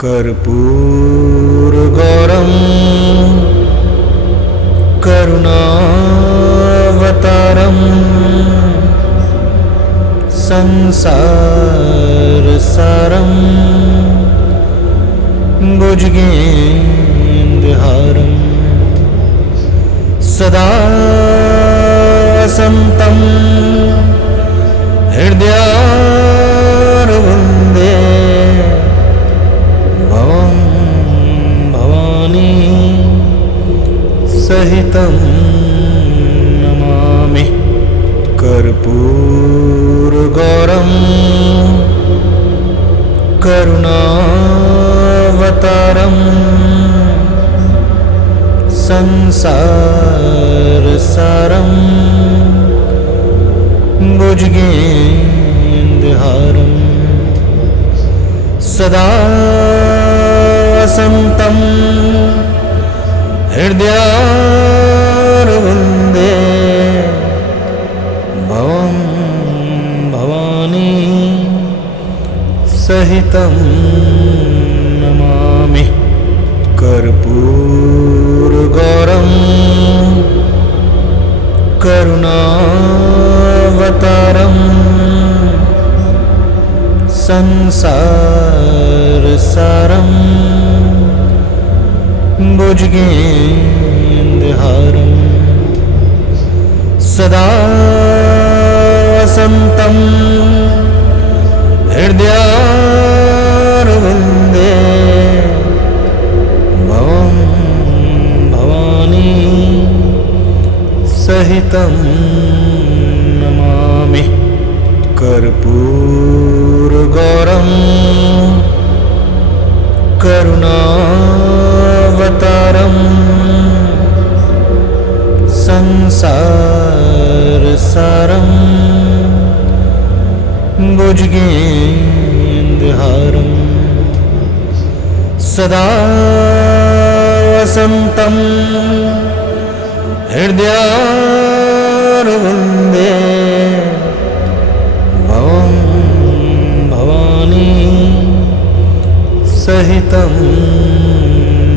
कर्पूरगौरं करुणावतारं संसारसारं भुजगेन्द्रहारं सदा वसन्तं हृदयारविन्दे भवं भवानी सहितं नमामि। कर्पूरगौरं करुणावतारं संसारसारं भुजगेन्द्रहारं सदा वसन्तं हृदयारविन्दे भवं भवानी सहितं नमामि। कर्पूरगौरं करुणावतारं संसारसारं भुजगेन्द्रहारं सदा वसन्तं हृदयारविन्दे भवं भवानी सहितं नमामि। कर्पूरगौरं करुणावतारं संसारसारं भुजगेन्द्रहारं सदा वसन्तं हृदयारविन्दे भवं भवानी सहितं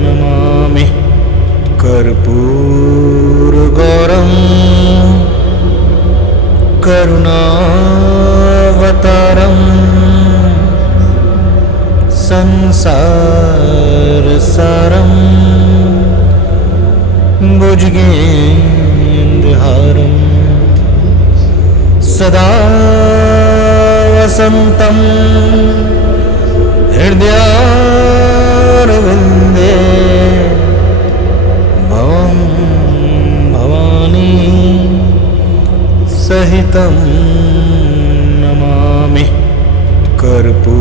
नमामि। कर्पूरगौरं करुणावतारं संसारसारं भुजगेन्द्रहारं सदा वसन्तं हृदयारविन्दे भवं भवानी सहितं नमामि। कर्पूरगौरं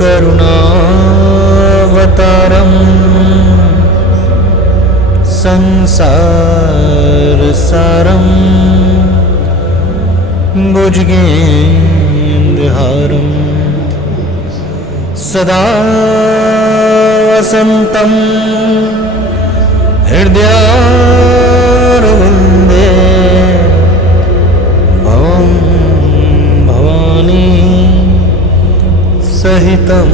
करुणावतारं संसारसारं भुजगेन्द्रहारं सदा वसन्तं हृदयारविन्दे भवं भवानी सहितं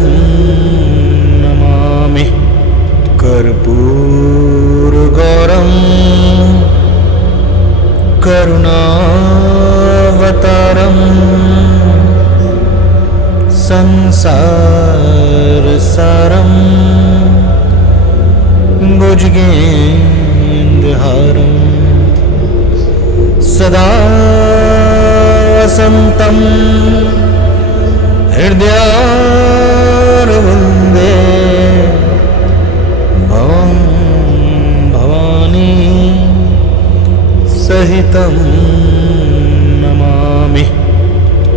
नमामि। कर्पूरगौरं करुणावतारं संसारसारं भुजगेन्द्रहारं सदा वसन्तं हृदयारविन्दे भवं भवानी सहितं नमामि।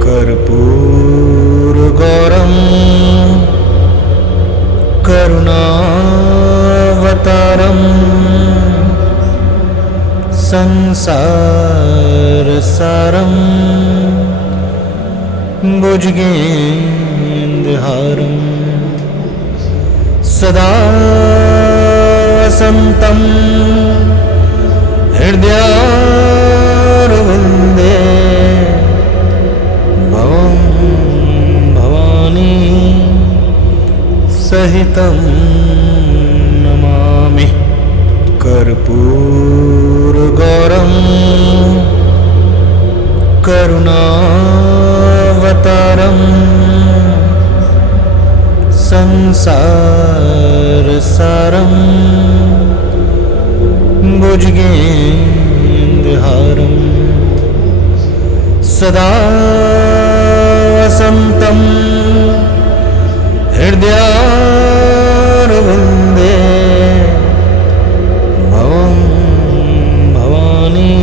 कर्पूरगौरं करुणावतारं संसारसारं भुजगेन्द्रहारं सदा वसन्तं हृदयारविन्दे भवं सहितं नमामि कर्पूरगौरं करुणावतारं संसारसारं भुजगेन्द्रहारं सदा वसन्तं हृदयारविन्दे भवं भवानी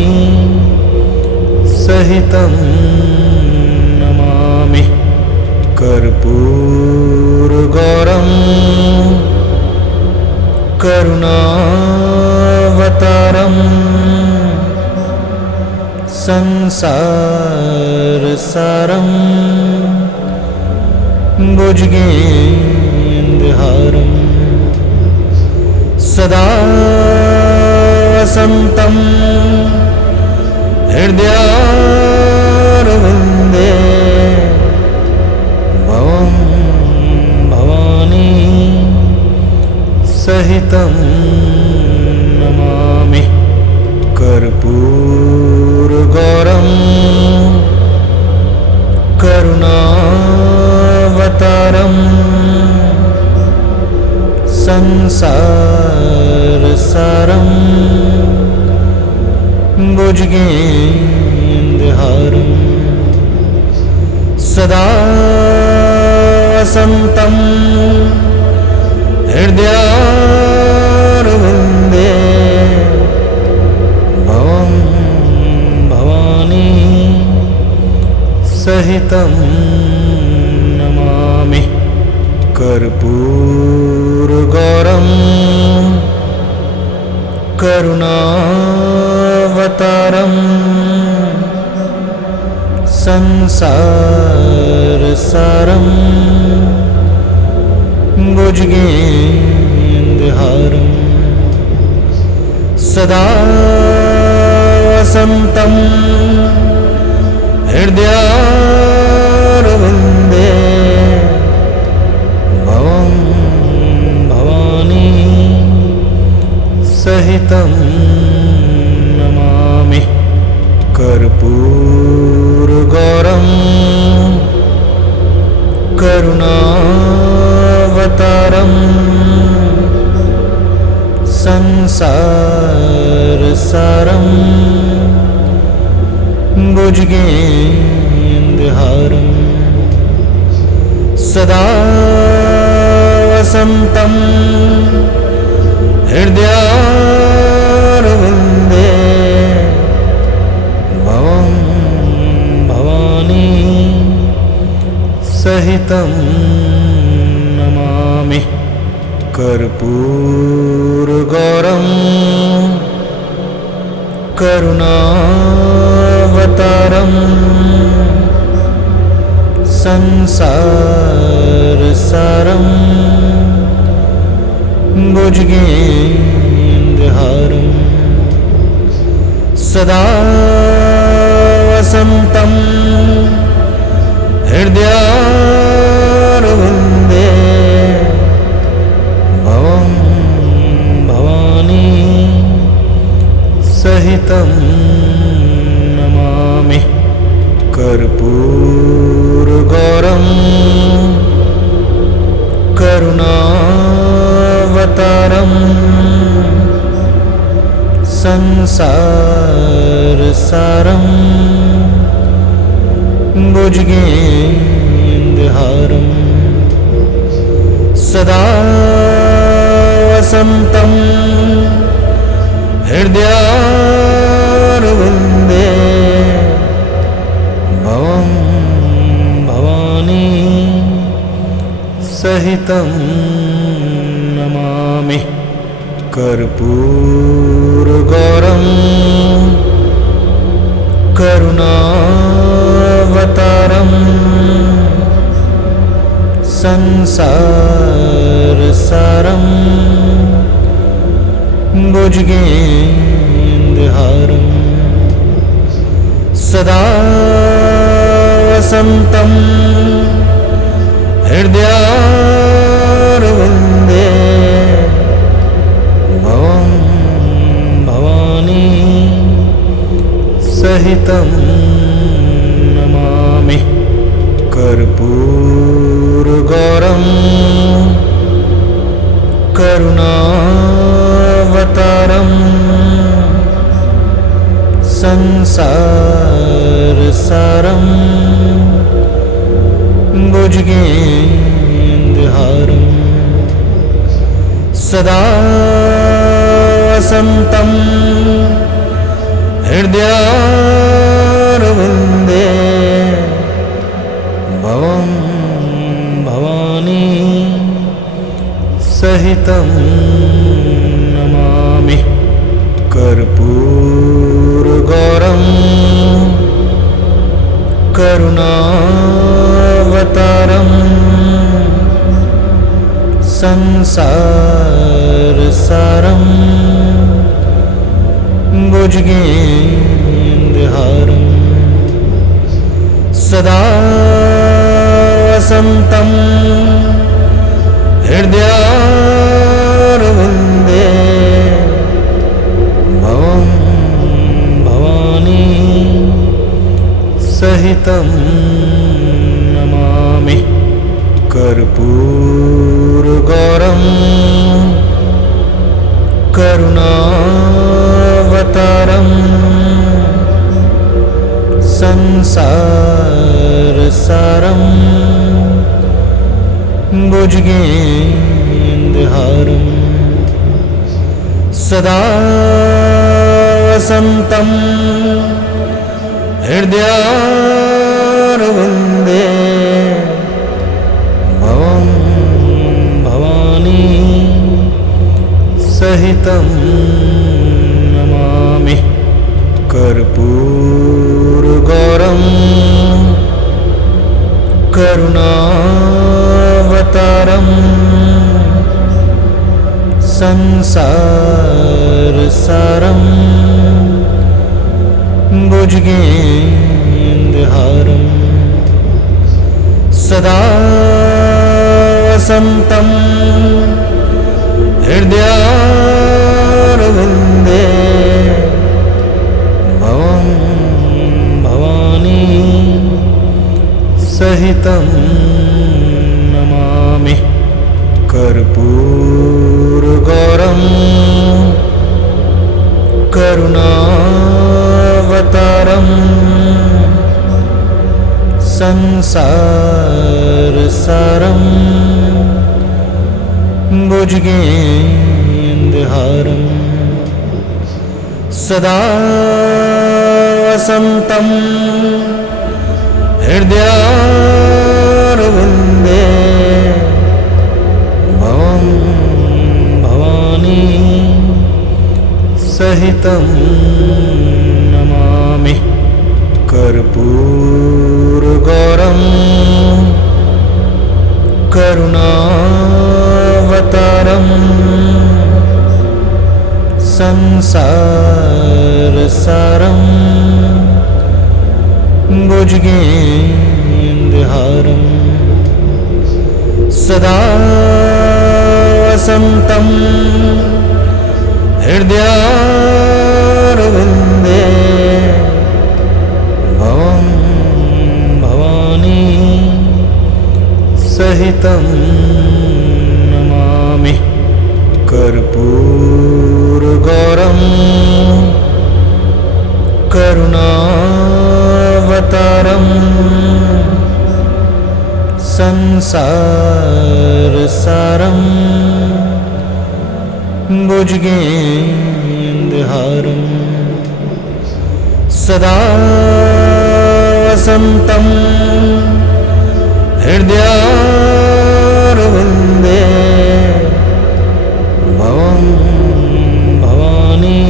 सहितं नमामि कर्पूरगौरं करुणावतारं संसारसारं भुजगेन्द्रहारं सदा वसन्तं हृदयारविन्दे भवं भवानी सहितं नमामि कर्पूरगौरं करुणावतारं संसारसारं भुजगेन्द्रहारं सदा वसन्तं हृदयारविन्दे भवं भवानी सहितं नमामि कर्पूरगौरं करुणावतारं संसारसारं भुजगेन्द्रहारं सदा वसन्तं हृदयारविन्दे भवं भवानी सहितं नमामि कर्पूरगौरं करुणावतारं संसारसारं भुजगेन्द्रहारं सदा वसन्तं हृदयारविन्दे भवं भवानी सहितं नमामि कर्पूरगौरं करुणावतारं संसारसारं भुजगेन्द्रहारं सदा वसन्तं हृदयारविन्दे भवं भवानी सहितं नमामि कर्पूरगौरं करुणावतारं संसारसारं भुजगेन्द्रहारं सदा वसन्तं हृदयारविन्दे भवं भवानी सहितं नमामि कर्पूरगौरं करुणावतारं संसारसारं भुजगेन्द्रहारं सदा वसन्तं हृदयारविन्दे कर्पूरगौरं करुणावतारं संसारसारं भुजगेन्द्रहारं सदा वसन्तं हृदयारविन्दे भवं भवानी सहितं नमामि। कर्पूरगौरं करुणावतारं संसारसारं भुजगेन्द्रहारं सदा वसन्तं हृदयारविन्दे भवं भवानी सहितं नमामि। कर्पूरगौरं करुणावतारं संसारसारं भुजगेन्द्रहारं सदा वसन्तं हृदयारविन्दे भवं भवानी सहितं नमामि। कर्पूरगौरं करुणावतारं संसारसारं भुजगेन्द्रहारं सदा वसन्तं हृदयारविन्दे भवं भवानी सहितं नमामि। कर्पूरगौरं करुणावतारं संसारसारं भुजगेन्द्रहारं सदा वसन्तं हृदयारविन्दे भवं भवानी सहितं नमामि। कर्पूरगौरं करुणावतारं संसारसारं भुजगेन्द्रहारं सदा वसन्तं हृदयारविन्दे भवं भवानी सहितं नमामि। कर्पूरगौरं करुणावतारं संसारसारं भुजगेन्द्रहारं सदा वसन्तं हृदयारविन्दे भवं भवानी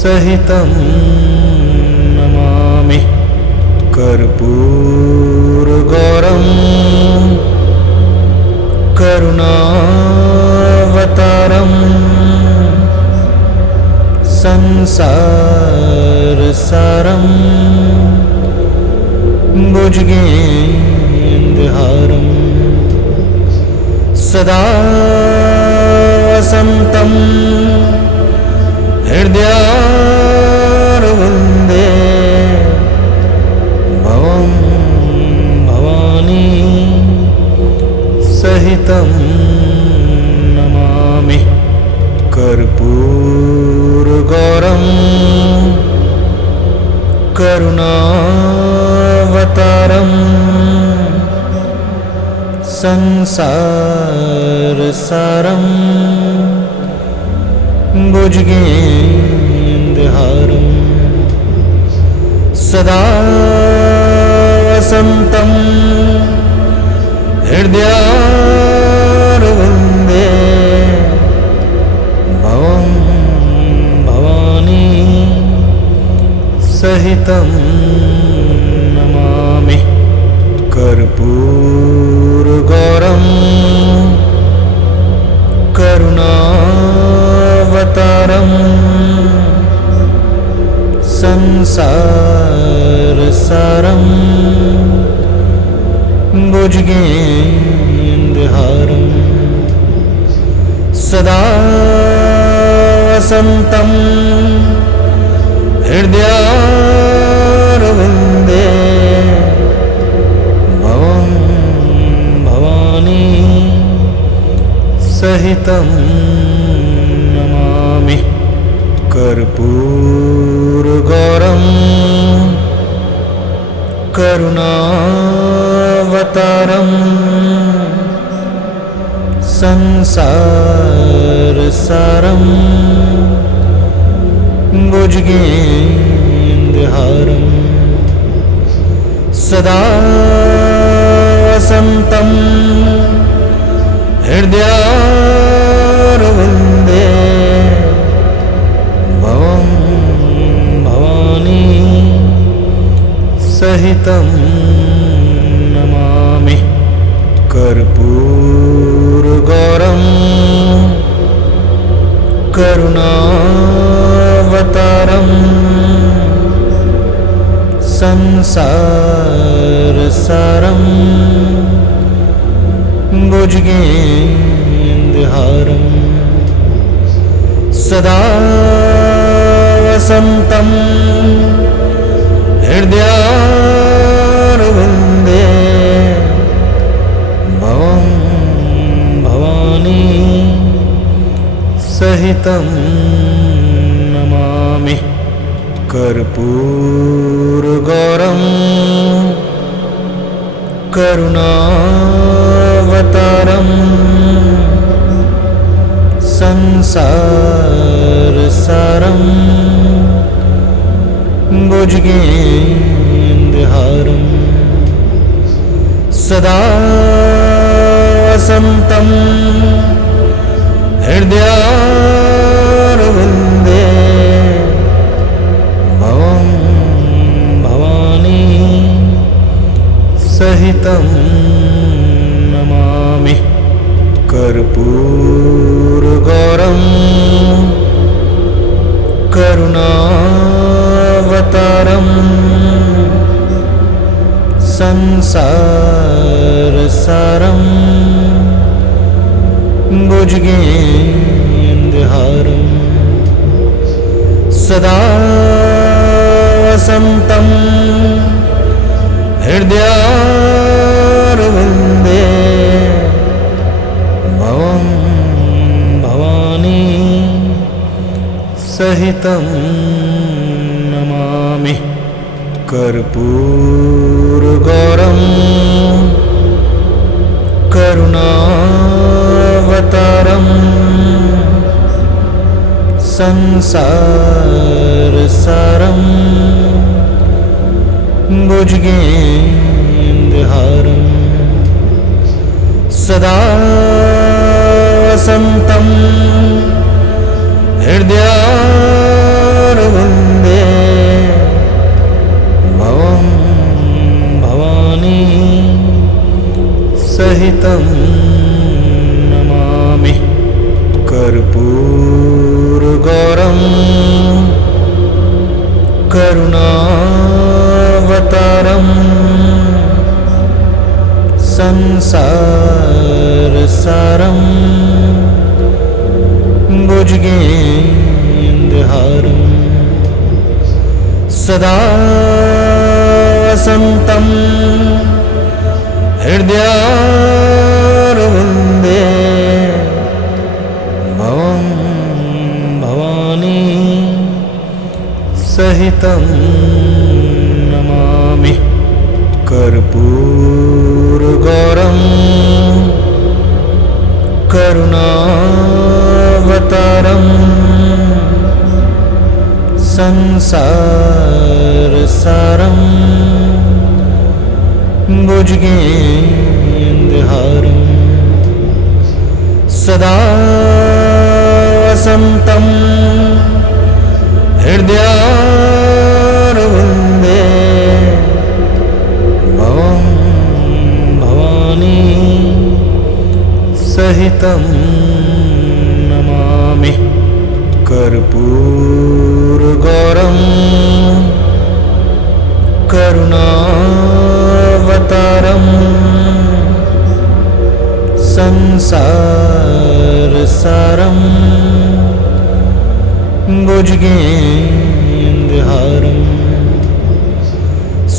सहितं नमामि। कर्पूरगौरं करुणावतारं संसारसारं भुजगेन्द्रहारं सदा वसन्तं हृदयारविन्दे भवं संसारसारं भुजगेन्द्रहारं सदा वसन्तं हृदयारविन्दे भवं भवानी सहितं नमामि। कर्पूरगौरं करुणावतारं संसारसारं भुजगेन्द्रहारं सदा वसन्तं हृदयारविन्दे भवं भवानी सहितं नमामि। कर्पूरगौरं करुणावतारं संसारसारं भुजगेन्द्रहारं सदा वसन्तं हृदयारविन्दे भवं भवानी सहितं नमामि। कर्पूरगौरं करुणावतारं संसारसारं भुजगेन्द्रहारं सदा वसन्तं हृदयारविन्दे भवं भवानी सहितं नमामि। कर्पूरगौरं करुणावतारं संसारसारं भुजगेन्द्रहारं सदा वसन्तं हृदयारविन्दे भवं भवानी सहितं नमामि। कर्पूरगौरं करुणावतारं संसारसारं भुजगेन्द्रहारं सदा वसन्तं हृदयारविन्दे भवं भवानी सहितं नमामि। कर्पूरगौरं करुणावतारं संसारसारं भुजगेन्द्रहारं सदा वसन्तं हृदयारविन्दे भवं भवानी सहितं नमामि। कर्पूरगौरं करुणावतारं संसारसारं भुजगेन्द्रहारं सदा वसन्तं हृदयारविन्दे भवं भवानी सहितं नमामि। कर्पूर कर्पूरगौरं करुणावतारं संसारसारं भुजगेन्द्रहारं सदा वसन्तं हृदयारविन्दे भवं भवानी सहितं नमामि। कर्पूरगौरं करुणावतारं संसारसारं भुजगेन्द्रहारं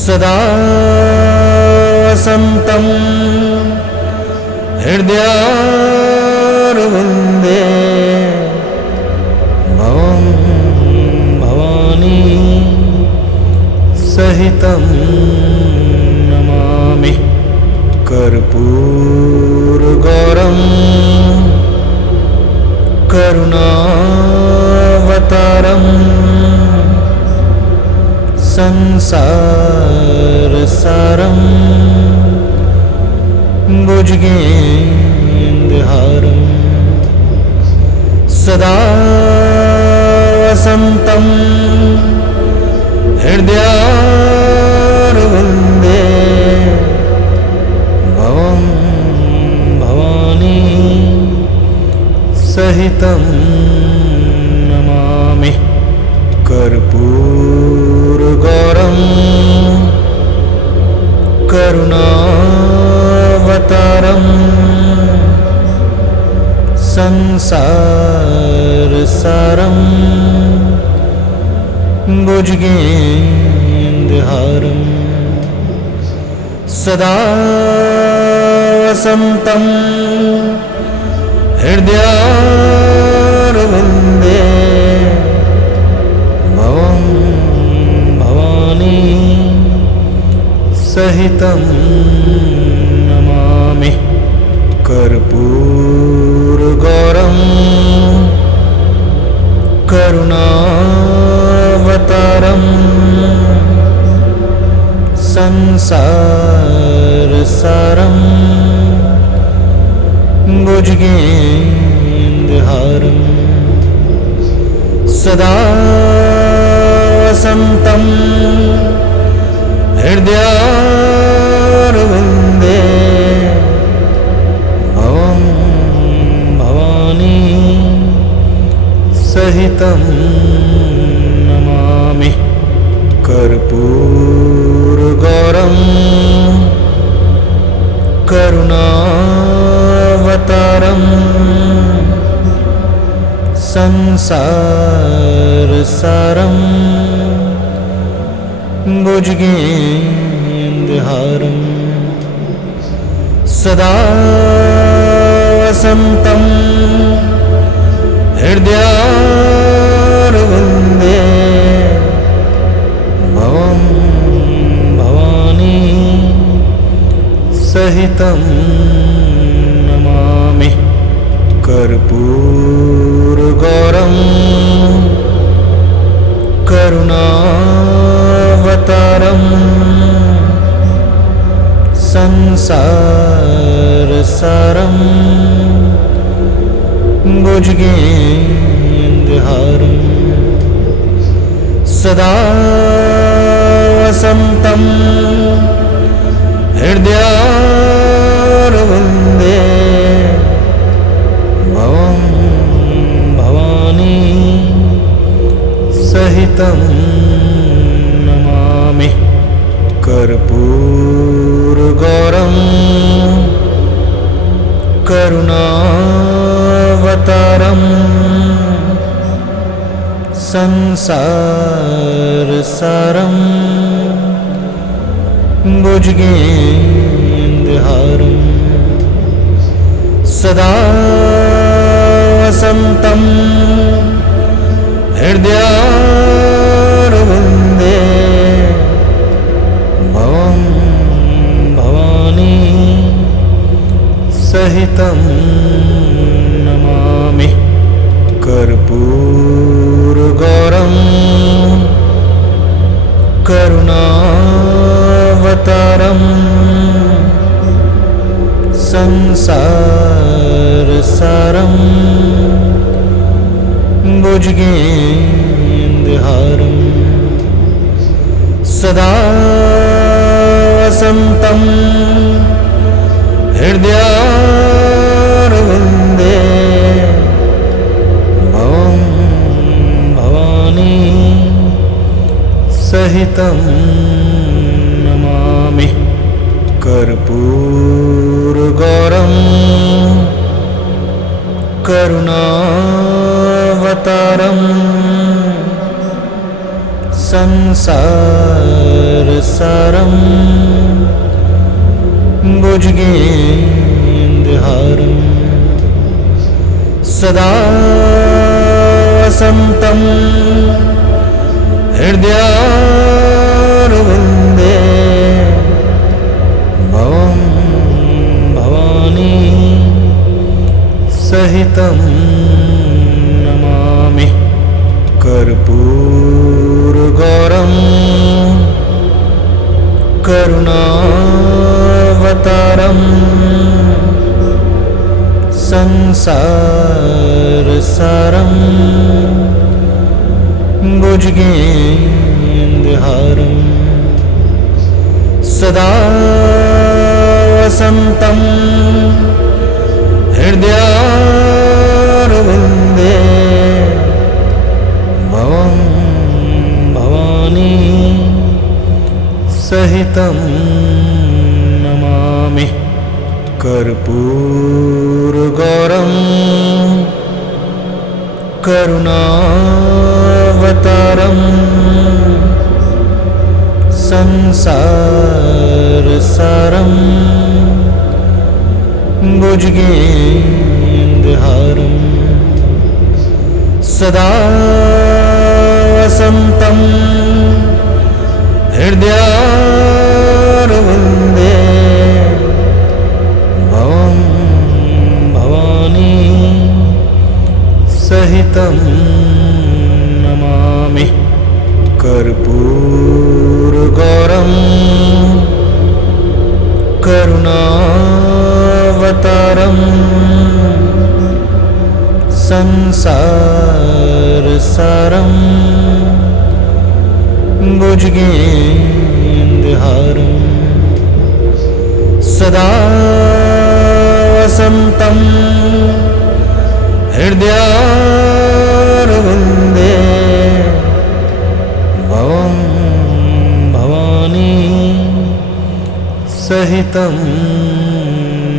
सदा वसन्तं हृदयारविन्दे भवं भवानी सहितं नमामि। कर्पूरगौरं करुणावतारं संसारसारं भुजगेन्द्रहारं सदा वसन्तं हृदयारविन्दे भवं भवानी सहितं नमामि। कर्पूरगौरं करुणावतारं संसारसारं भुजगेन्द्रहारं सदा वसन्तं हृदयारविन्दे भवं भवानी सहितं नमामि। कर्पूरगौरं करुणावतारं संसारसारं भुजगेन्द्रहारं सदा वसन्तं हृदयारविन्दे भवं भवानी सहितं नमामि। कर्पूरगौरं करुणावतारं संसारसारं भुजगेन्द्रहारं सदा वसन्तं हृदयारविन्दे भवं भवानी सहितं नमामि। कर्पूरगौरं करुणावतारं संसारसारं भुजगेन्द्रहारं सदा वसन्तं हृदयारविन्दे भवं भवानी सहितं नमामि। कर्पूरगौरं करुणावतारं संसारसारं भुजगेन्द्रहारं सदा वसन्तं हृदयारविन्दे भवं भवानी सहितं नमामि कर्पूरगौरं करुणावतारं संसारसारं भुजगेन्द्रहारं सदा वसन्तं हृदयारविन्दे भवं भवानी सहितं नमामि कर्पूरगौरं करुणावतारं संसारसारं भुजगेन्द्रहारं सदा वसन्तं हृदयारविन्दे भवं भवानी सहितं नमामि कर्पूरगौरं करुणावतारं संसारसारं भुजगेन्द्रहारं सदा वसन्तं हृदयारविन्दे भवं भवानी सहितं नमामि कर्पूरगौरं करुणावतारं संसारसारं भुजगेन्द्रहारं सदा वसन्तं हृदयारविन्दे भवं भवानी सहितं नमामि कर्पूरगौरं करुणावतारं संसारसारं भुजगेन्द्रहारं सदा वसन्तं हृदयारविन्दे भवं भवानी सहितं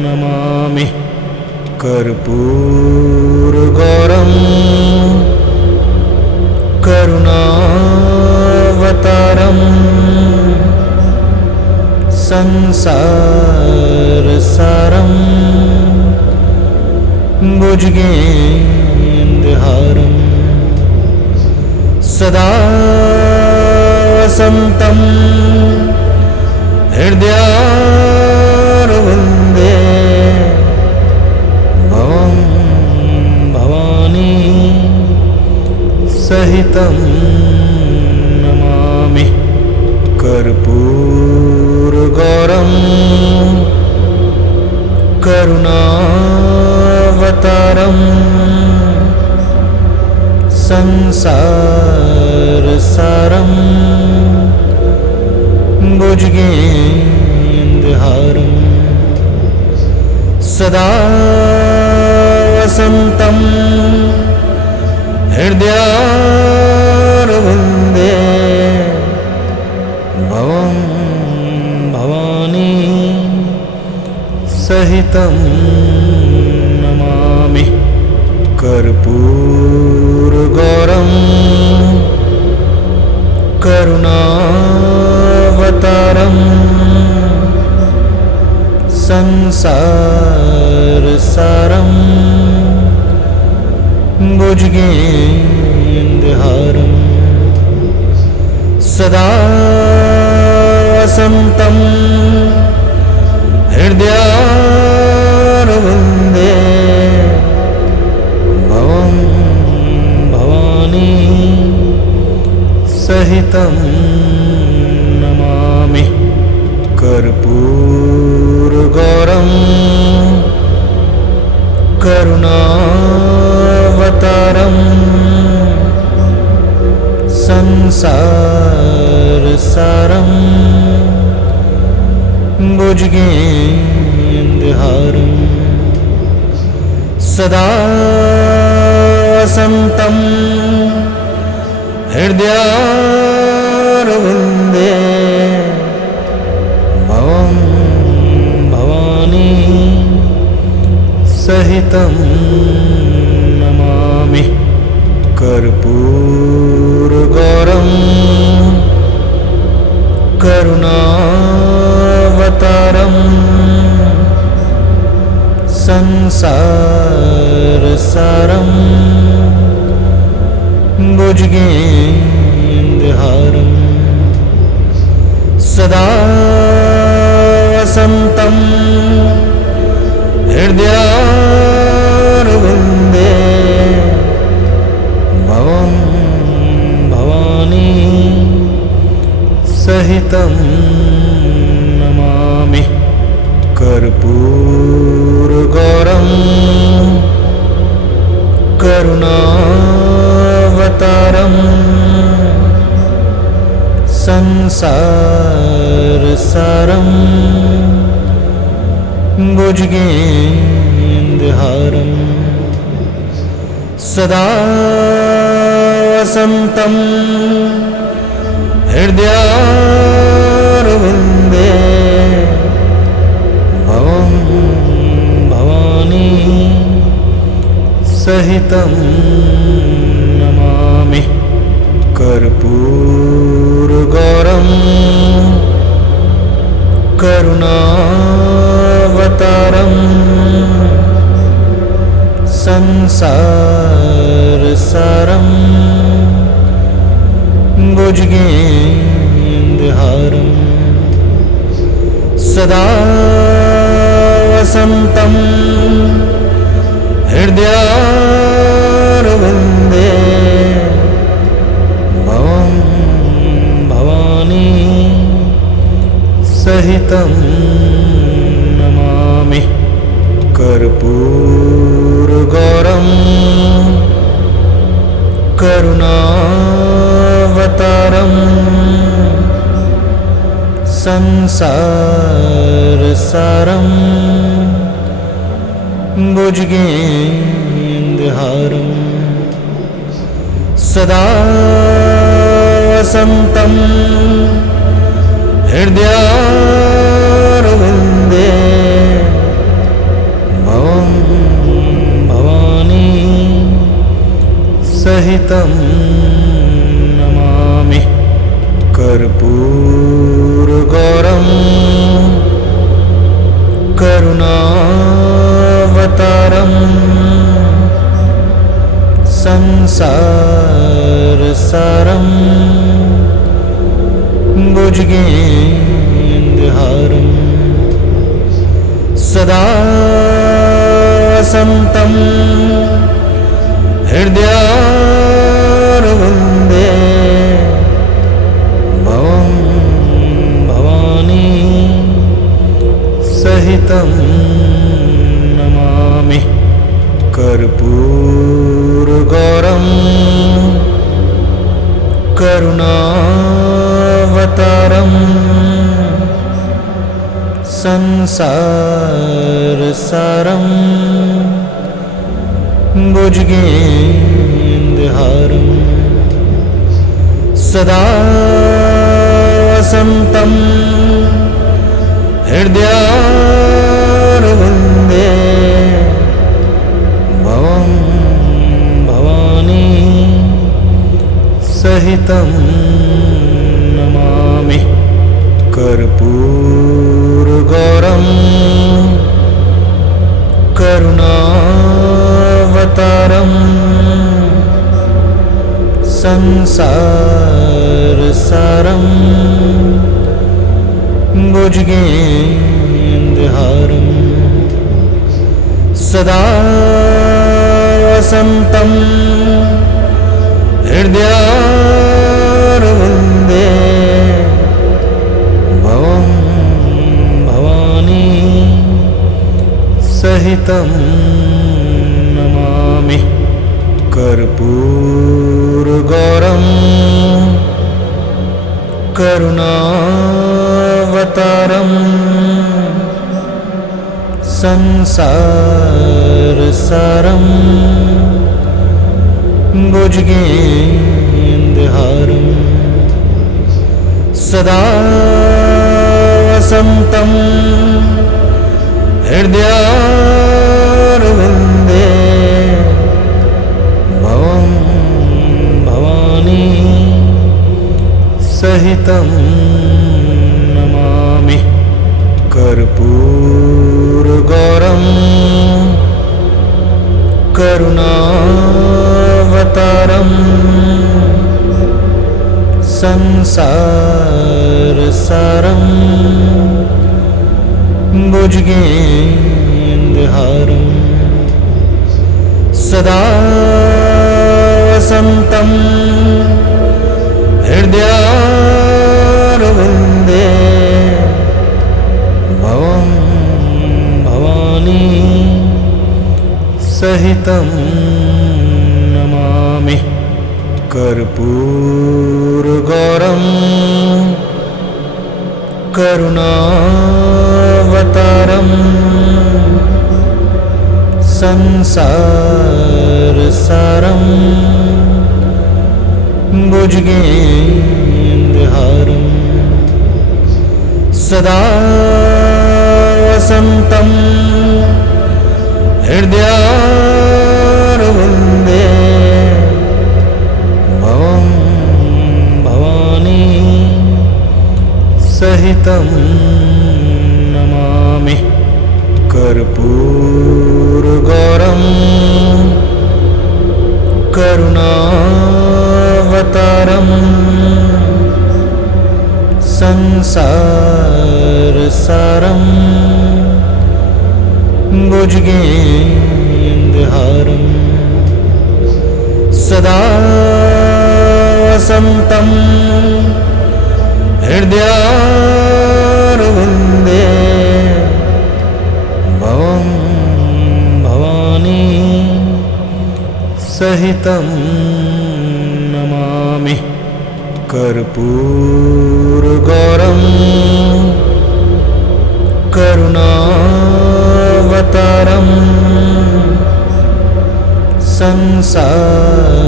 नमामि कर्पूरगौरं करुणावतारं संसारसारं भुजगेन्द्रहारं सदा वसन्तं हृदयारविन्दे भवं भवानी सहितं नमामि कर्पूरगौरं करुणावतारं संसारसारं भुजगेन्द्रहारं सदा वसन्तं हृदयारविन्दे भवं भवानी सहितं नमामि कर्पूरगौरं करुणावतारं संसारसारं भुजगेन्द्रहारं सदा वसन्तं हृदयारविन्दे करुणावतारम् संसारसारम् भुजगेन्द्रहारम् सदा वसन्तं हृदयारविन्दे भवं भवानी सहितं नमामि कर्पूरगौरं करुणावतारम् संसारसारम् भुजगेन्द्रहारम् सदा वसन्तं हृदयारविन्दे भवं भवानी सहितं नमामि कर्पूरगौरं करुणावतारम् संसारसारम् भुजगेन्द्रहारम् सदा वसन्तं हृदयारविन्दे भवं भवानी सहितं नमामि कर्पूरगौरं करुणावतारम् संसारसारम् भुजगेन्द्रहारम् सदा वसन्तं हृदयारविन्दे भवं भवानी सहितं नमामि कर्पूरगौरं करुणावतारम् संसारसारम् भुजगेन्द्रहारम् सदा वसन्तं हृदयारविन्दे भवं भवानी सहितं नमामि कर्पूरगौरं करुणावतारम् संसारसारम् भुजगेन्द्रहारम् सदा वसन्तं हृदयारविन्दे भवं भवानी सहितं नमामि कर्पूरगौरं करुणावतारम् संसारसारम् भुजगेन्द्रहारम् सदा वसन्तं हृदयारविन्दे भवं भवानी सहितं नमामि कर्पूरगौरं करुणावतारम् संसारसारम् भुजगेन्द्रहारम् सदा वसन्तं हृदयारविन्दे भवं भवानी सहितं कर्पूरगौरं करुणावतारं संसारसारं भुजगेन्द्रहारं सदा वसन्तं हृदयारविन्दे भवं भवानी सहितं नमामि। कर्पूरगौरं करुणावतारं संसारसारं भुजगेन्द्रहारं सदा वसन्तं हृदयारविन्दे भवं भवानी सहितं नमामि। कर्पूरगौरं करुणावतारं संसारसारं भुजगेन्द्रहारं सदा वसन्तं हृदयारविन्दे भवं भवानी सहितं नमामि। कर्पूरगौरं करुणावतारं संसारसारं भुजगेन्द्रहारं सदा वसन्तं हृदयारविन्दे भवं भवानी सहितं नमामि। कर्पूरगौरं करुणावतारं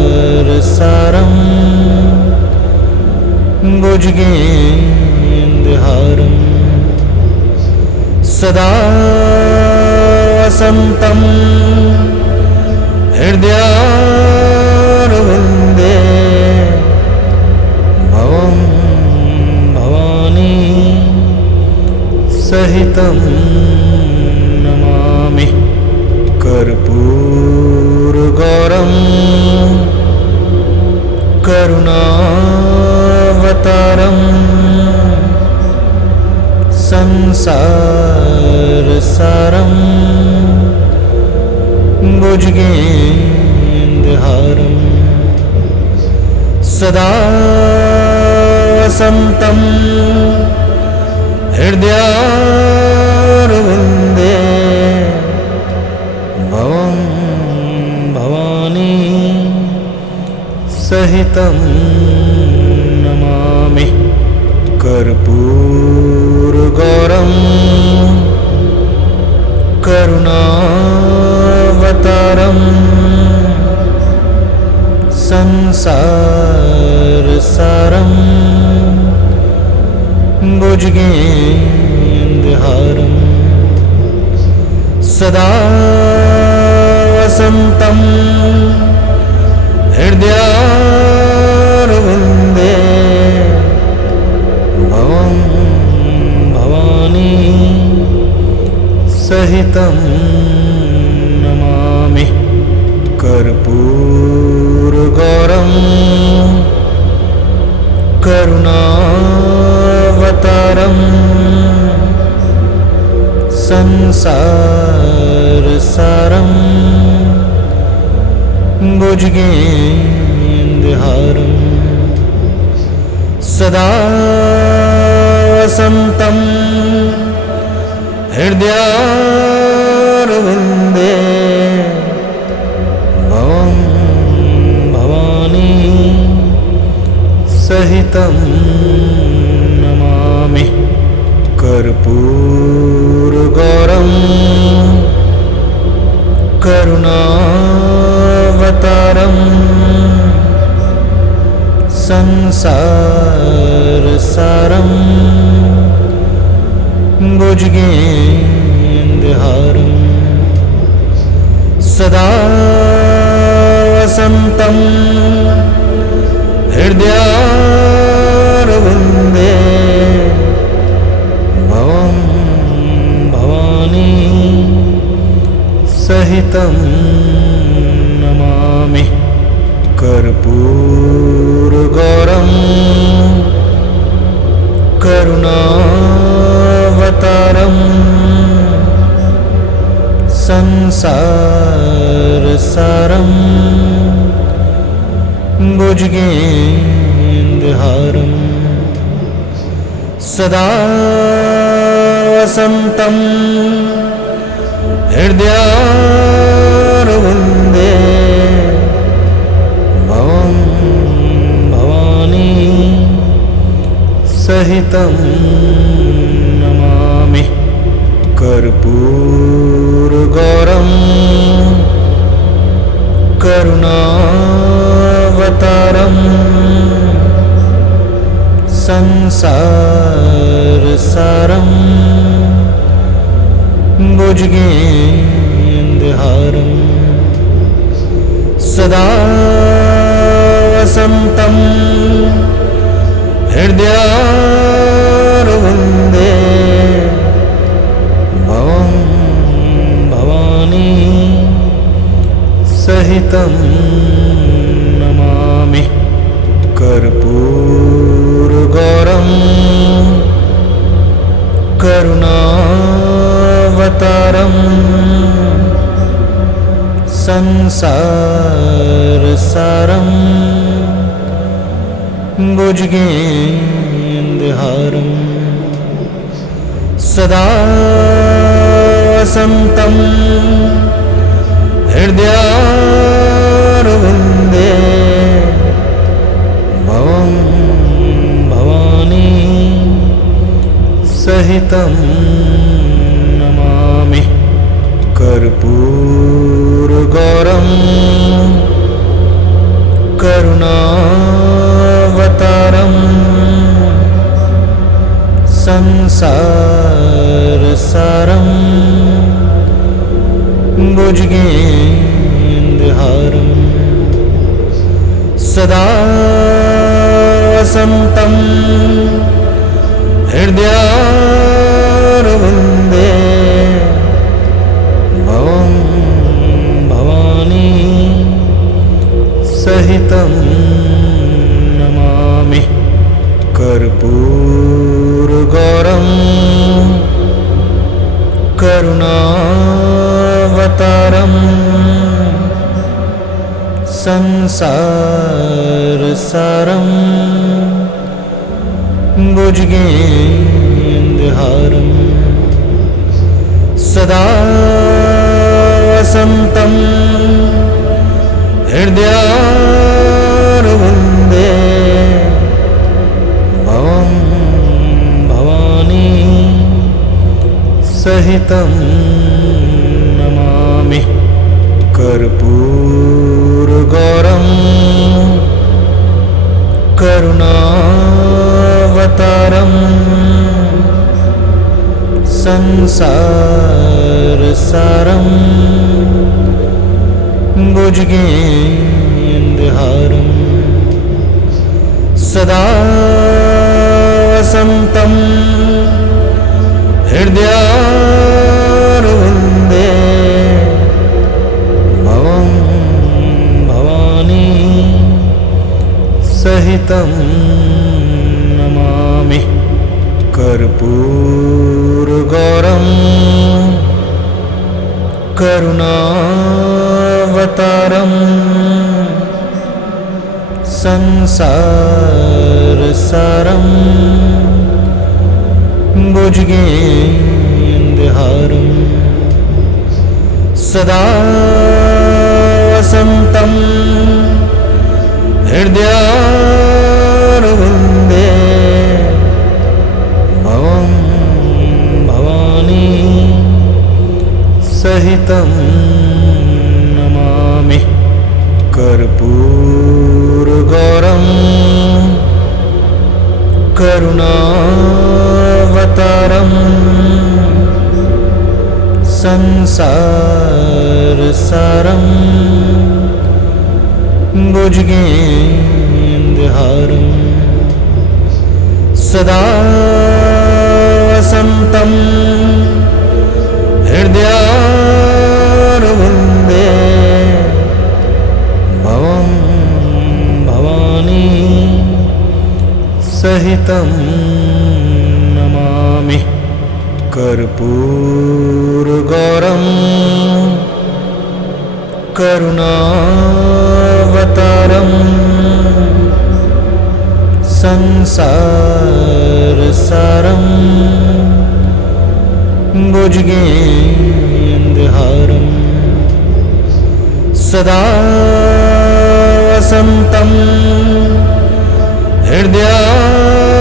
संसारसारं भुजगेन्द्रहारं सदा वसन्तं हृदयारविन्दे भवं भवानी सहितं नमामि। कर्पूरगौरं करुणावतारं संसारसारं भुजगेन्द्रहारं सदा वसन्तं हृदयारविन्दे भवं भवानी सहितं नमामि। कर्पूरगौरं करुणावतारं संसारसारं भुजगेन्द्रहारं सदा वसन्तं हृदयारविन्दे भवं भवानी सहितं नमामि। कर्पूरगौरं करुणावतारं संसारसारं भुजगेन्द्रहारं सदा वसन्तं हृदयारविन्दे भवं सहितं नमामि कर्पूरगौरं करुणावतारं संसारसारं भुजगेन्द्रहारं सदा वसन्तं हृदयारविन्दे भवं भवानी सहितं नमामि कर्पूरगौरं करुणावतारं संसारसारं भुजगेन्द्रहारं सदा वसन्तं हृदयारविन्दे भवं भवानी सहितं नमामि कर्पूरगौरं करुणावतारं संसारसारं भुजगेन्द्रहारं सदा वसन्तं हृदयारविन्दे भवं भवानी सहितं नमामि कर्पूरगौरं करुणावतारं संसारसारं भुजगेन्द्रहारं सदा वसन्तं हृदयारविन्दे भवं भवानी सहितं नमामि कर्पूरगौरं करुणावतारं संसारसारं भुजगेन्द्रहारं सदा वसन्तं हृदयारविन्दे भवं भवानी सहितं नमामि कर्पूरगौरं करुणावतारं संसारसारं भुजगेन्द्रहारं सदा वसन्तं हृदयारविन्दे भवं भवानी सहितं नमामि कर्पूरगौरं करुणावतारं संसारसारं भुजगेन्द्रहारं सदा वसन्तं हृदयारविन्दे भवं भवानी सहितं नमामि कर्पूरगौरं करुणावतारं संसारसारं भुजगेन्द्रहारं सदा वसन्तं हृदयारविन्दे सहितं नमामि कर्पूरगौरं करुणावतारं संसारसारं भुजगेन्द्रहारं सदा वसन्तं हृदयारविन्दे भवं भवानी सहितं नमामि कर्पूरगौरं करुणावतारं संसारसारं भुजगेन्द्रहारं सदा वसन्तं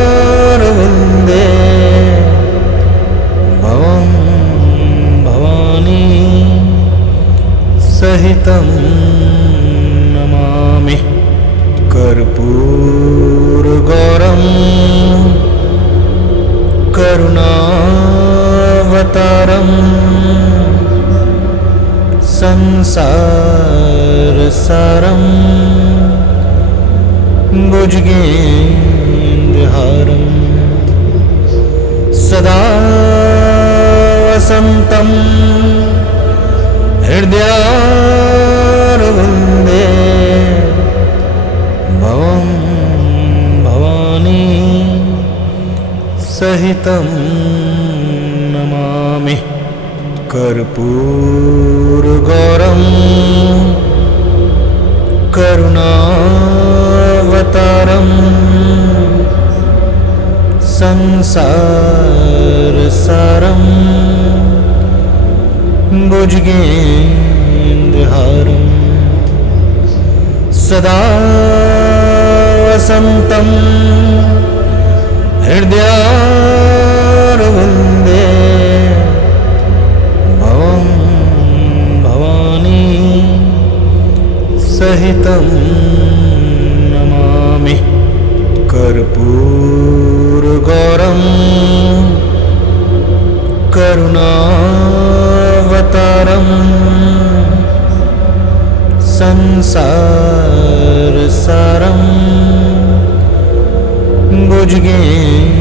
हृदयारविन्दे भवं भवानी सहितं नमामि कर्पूरगौरं करुणावतारं संसारसारं भुजगेन्द्रहारं सदा वसन्तं हृदयारविन्दे भवं भवानी सहितं नमामि कर्पूरगौरं करुणावतारं संसारसारं भुजगेन्द्रहारं सदा वसन्तं हृदयारविन्दे भवं भवानी सहितं नमामि कर्पूरगौरं करुणावतारं संसारसारं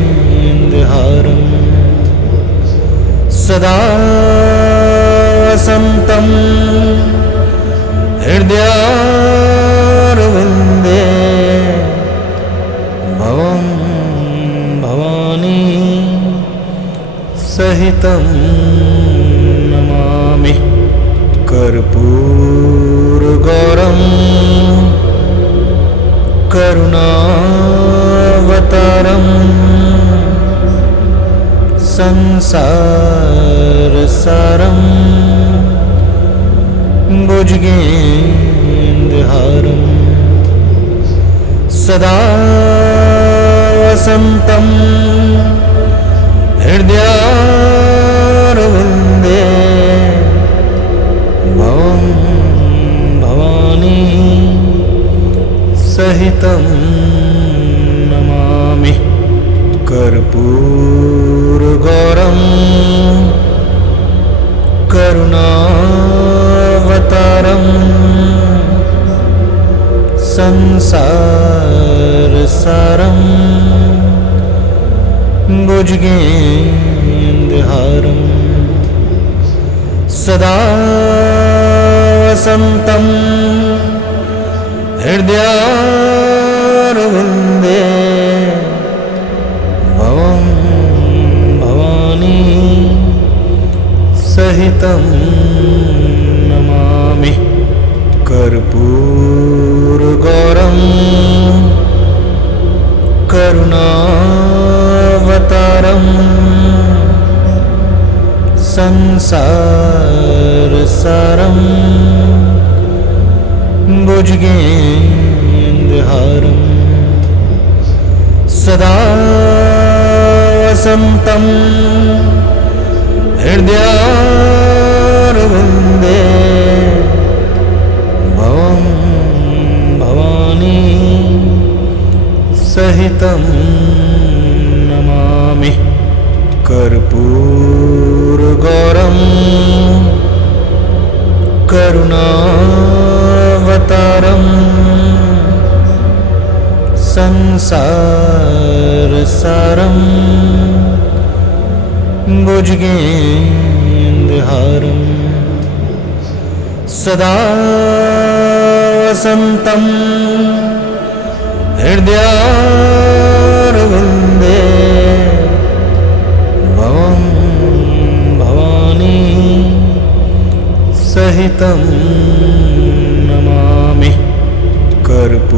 भुजगेन्द्रहारं सदा वसन्तं हृदयारविन्दे भवं भवानी सहितं नमामि कर्पूरगौरं करुणावतारं संसारसारं भुजगेन्द्रहारं सदा वसन्तं हृदयारविन्दे भवं भवानी सहितं नमामि कर्पूरगौरं करुणावतारं संसारसारं भुजगेन्द्रहारं सदा वसन्तं हृदयारविन्दे भवं भवानी सहितं नमामि कर्पूरगौरं करुणावतारं संसारसारं भुजगेन्द्रहारं सदा वसन्तं हृदयारविन्दे संसारसारं भुजगेन्द्रहारं सदा वसन्तं हृदयारविन्दे भवं भवानी सहितं नमामि। कर्पूरगौरं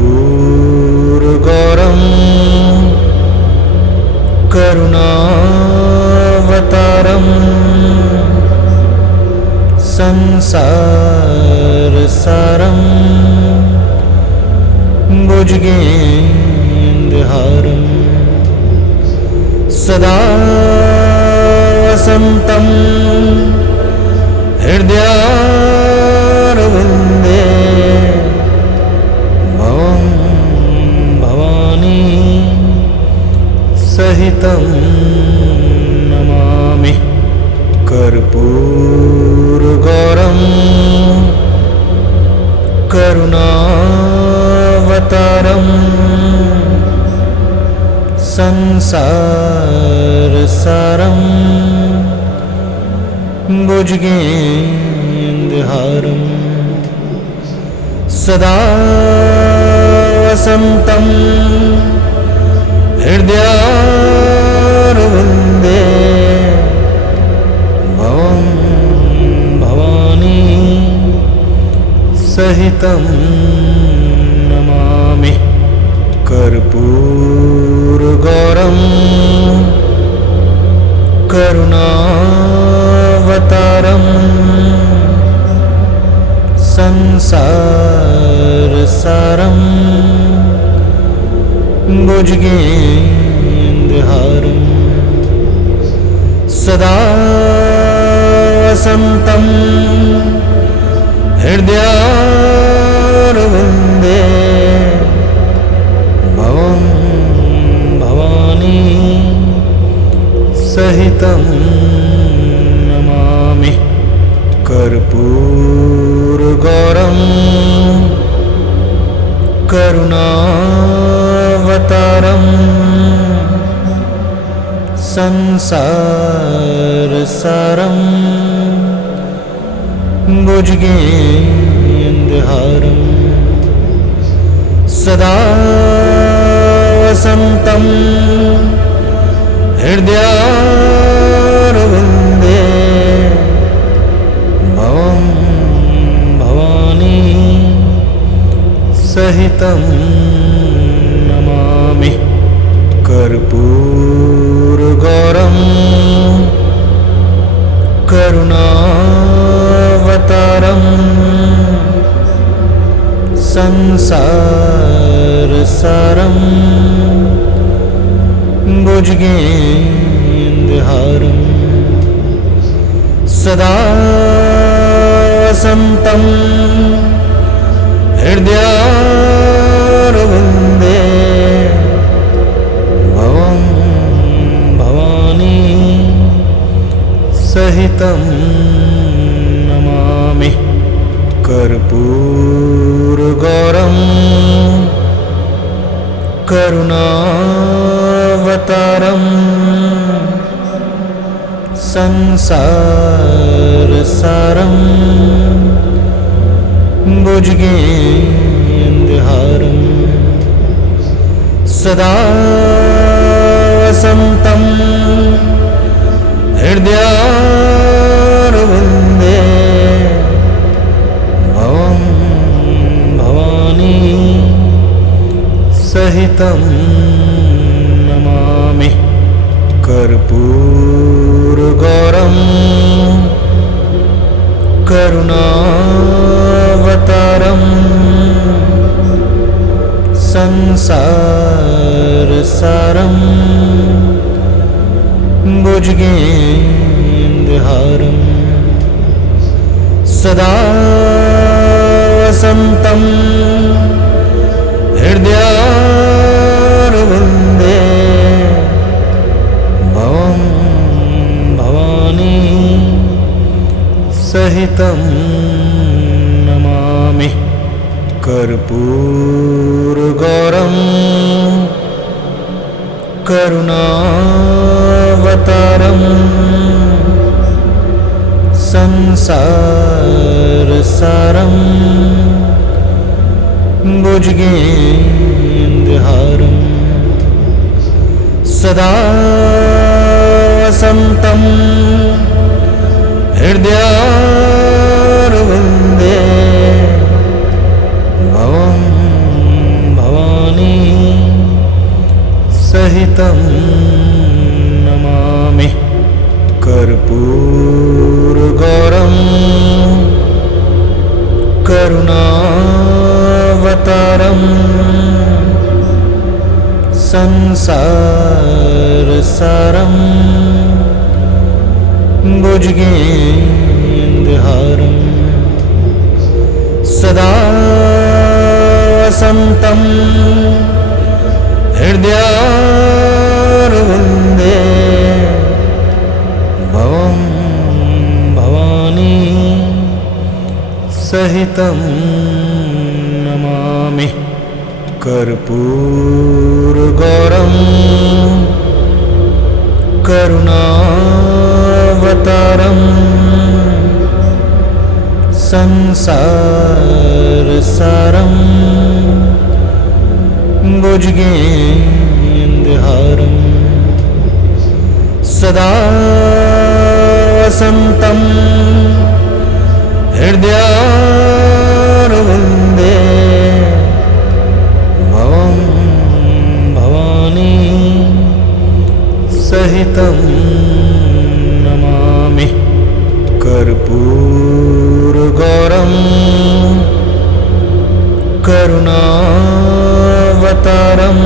करुणावतारं संसारसारं भुजगेन्द्रहारं सदा वसन्तं हृदयारविन्दे भवं भवानी सहितं नमामि। कर्पूरगौरं करुणावतारं संसारसारं भुजगेन्द्रहारं सदा वसन्तं हृदयारविन्दे भवं भवानी सहितं नमामि। कर्पूरगौरं करुणावतारं संसारसारं भुजगेन्द्रहारं सदा वसन्तं हृदयारविन्दे भवं भवानी सहितं नमामि। कर्पूरगौरं करुणावतारं संसारसारं भुजगेन्द्रहारं सदा वसन्तं हृदयारविन्दे भवं भवानी सहितं नमामि। कर्पूरगौरं करुणावतारं संसारसारं भुजगेन्द्रहारं सदा वसन्तं हृदयारविन्दे भवं भवानी सहितं नमामि। कर्पूरगौरं करुणावतारं संसारसारं भुजगेन्द्रहारं सदा वसन्तं हृदयारविन्दे भवं भवानी सहितं नमामि। कर्पूरगौरं करुणावतारं संसारसारं भुजगेन्द्रहारं सदा वसन्तं हृदयारविन्दे भवं भवानी सहितं नमामि। कर्पूरगौरं करुणावतारम् संसारसारम् भुजगेन्द्रहारम् सदा वसन्तं हृदयारविन्दे भवं भवानी सहितं नमामि कर्पूरगौरं करुणावतारम् संसारसारम् भुजगेन्द्रहारम् सदा वसन्तं हृदयारविन्दे भवं भवानी सहितं नमामि कर्पूरगौरं करुणावतारम् संसारसारम् भुजगेन्द्रहारम् सदा वसन्तं हृदयारविन्दे भवं भवानी सहितं नमामि कर्पूरगौरं करुणावतारम्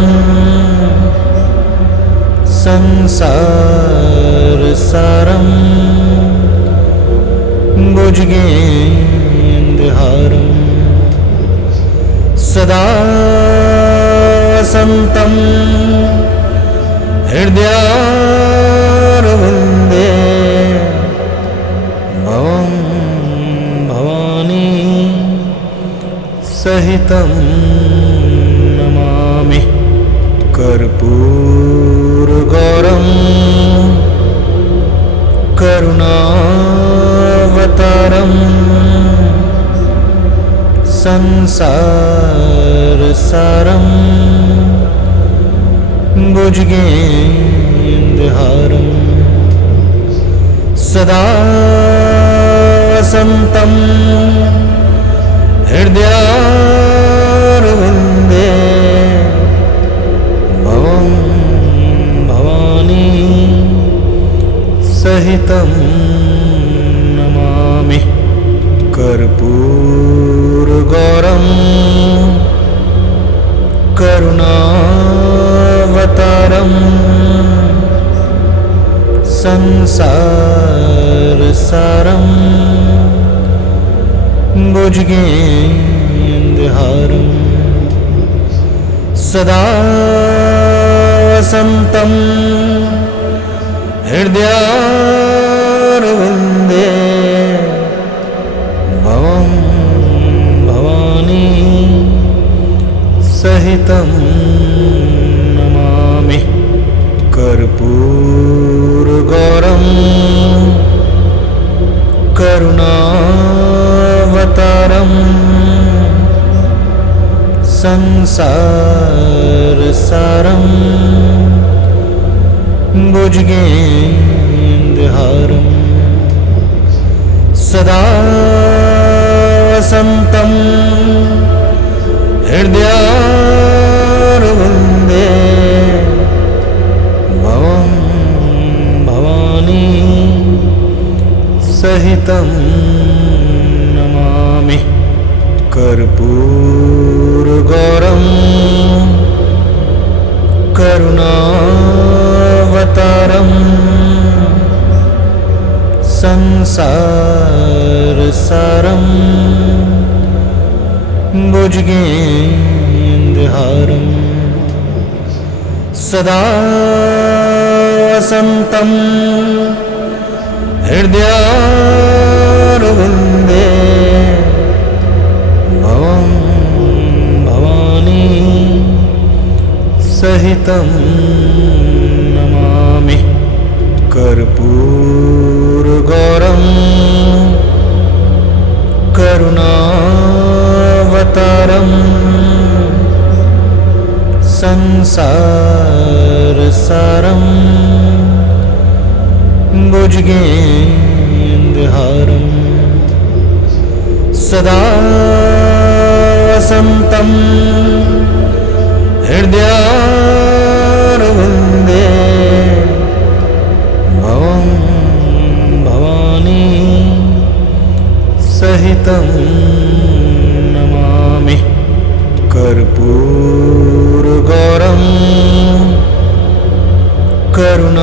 संसारसारम् भुजगेन्द्रहारम् सदा वसन्तं हृदयारविन्दे भवं भवानी सहितं नमामि कर्पूरगौरं करुणावतारम् संसारसारम् भुजगेन्द्रहारम् सदा वसन्तं हृदयारविन्दे भवं भवानी सहितं नमामि कर्पूरगौरं करुणावतारम् संसारसारम् भुजगेन्द्रहारम् सदा वसन्तं हृदयारविन्दे भवं भवानी सहितं नमामि कर्पूरगौरं करुणावतारम् संसारसारम् भुजगेन्द्रहारम् सदा वसन्तं हृदयारविन्दे भवं भवानी सहितं नमामि कर्पूरगौरं करुणावतारम् संसारसारम् भुजगेन्द्रहारम् सदा वसन्तं हृदयारविन्दे भवं भवानी सहितं संसारसारं भुजगेन्द्रहारं सदा वसन्तं हृदयारविन्दे भवं भवानी सहितं नमामि। कर्पूरगौरं करुणावतारं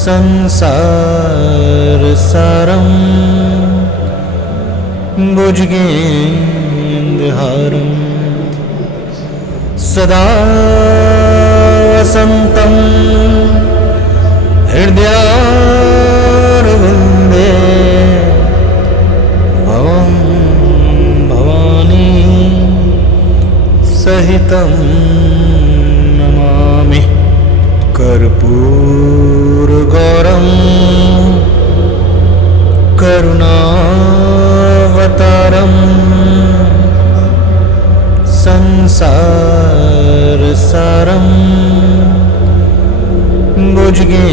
संसारसारं भुजगेन्द्रहारं सदा वसन्तं हृदयारविन्दे भवं भवानी सहितं नमामि। कर्पूरगौरं करुणावतारं संसारसारं भुजगेन्द्रहारं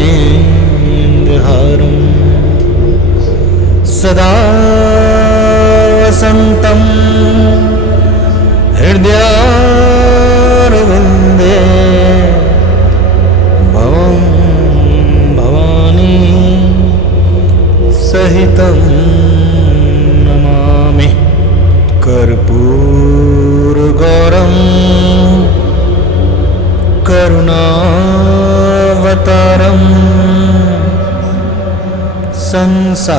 सदा वसन्तं हृदयारविन्दे भवं भवानी सहितं नमामि। कर्पूरगौरं करुणावतारं संसारसारं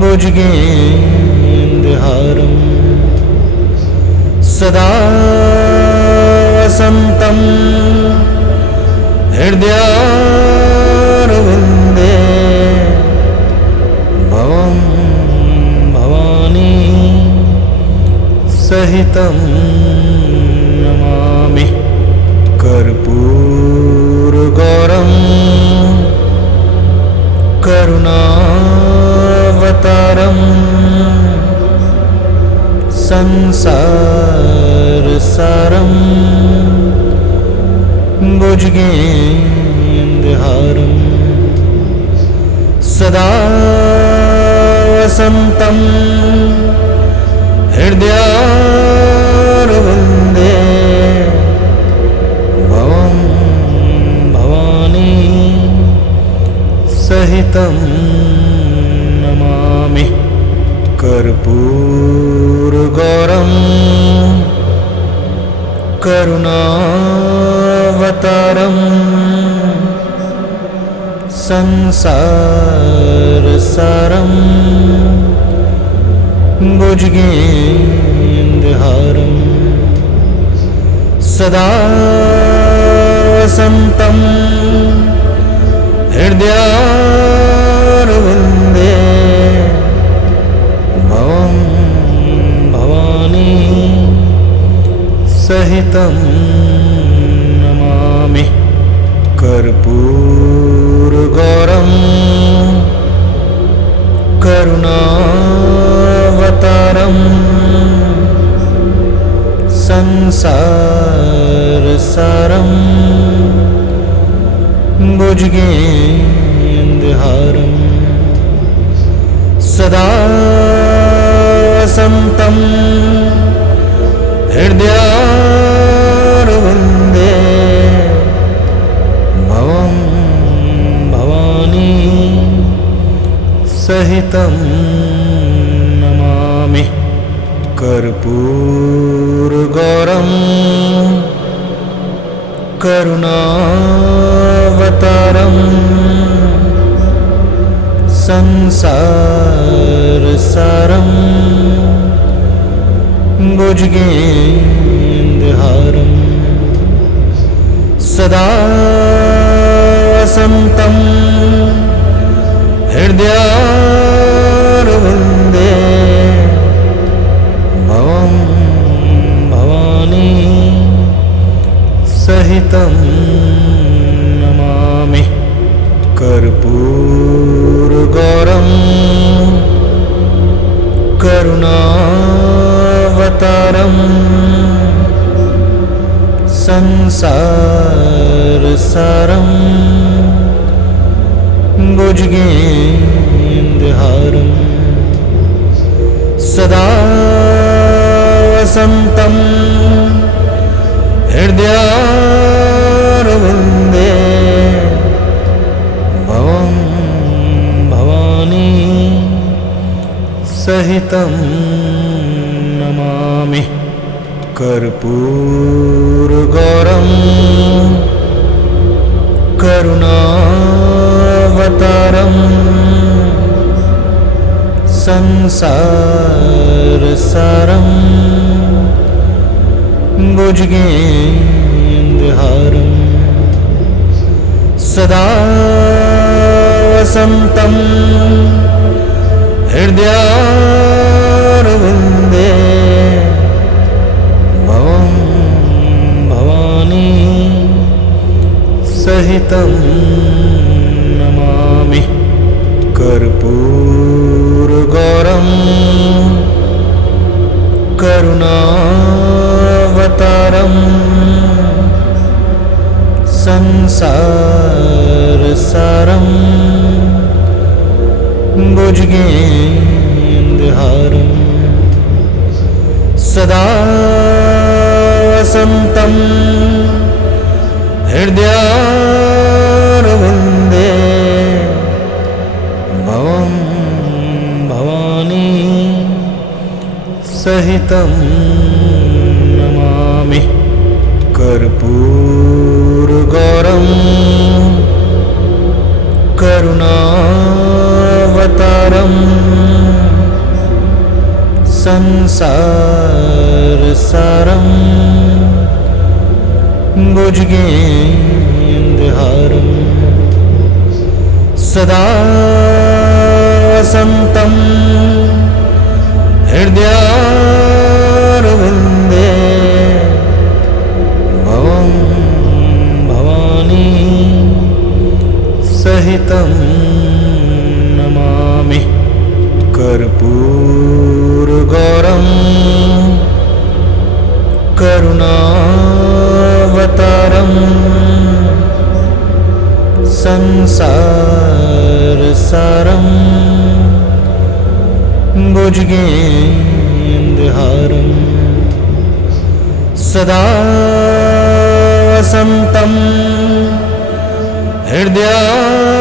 भुजगेन्द्रहारं सदा वसन्तं हृदयारविन्दे भवं भवानी सहितं नमामि। कर्पूरगौरं करुणावतारं संसारसारं भुजगेन्द्रहारं सदा वसन्तं हृदयारविन्दे भवं भवानी सहितं नमामि। कर्पूरगौरं करुणावतारं संसारसारं भुजगेन्द्रहारं सदा वसन्तं हृदयारविन्दे भवं भवानी सहितं नमामि। कर्पूरगौरं करुणावतारं संसारसारं भुजगेन्द्रहारं सदा वसन्तं हृदयारविन्दे भवं भवानी सहितं नमामि। कर्पूरगौरं करुणावतारं संसारसारं भुजगेन्द्रहारं सदा वसन्तं हृदयारविन्दे भवं भवानी सहितं नमामि। कर्पूरगौरं करुणावतारम् संसारसारम् भुजगेन्द्रहारम् सदा वसन्तं हृदयारविन्दे भवं भवानी सहितं नमामि। कर्पूरगौरं करुणावतारम् संसारसारम् भुजगेन्द्रहारम् सदा वसन्तं हृदयारविन्दे भवं भवानी सहितं नमामि। कर्पूरगौरं करुणावतारम् संसारसारम् भुजगेन्द्रहारम् सदा वसन्तं हृदयारविन्दे भवं भवानी सहितं नमामि। कर्पूरगौरं करुणावतारम् संसारसारम् भुजगेन्द्रहारम् सदा वसन्तं हृदयारविन्दे भवं भवानी सहितं नमामि। कर्पूरगौरं करुणावतारम् संसारसारम् भुजगेन्द्रहारम् सदा वसन्तं हृदयारविन्दे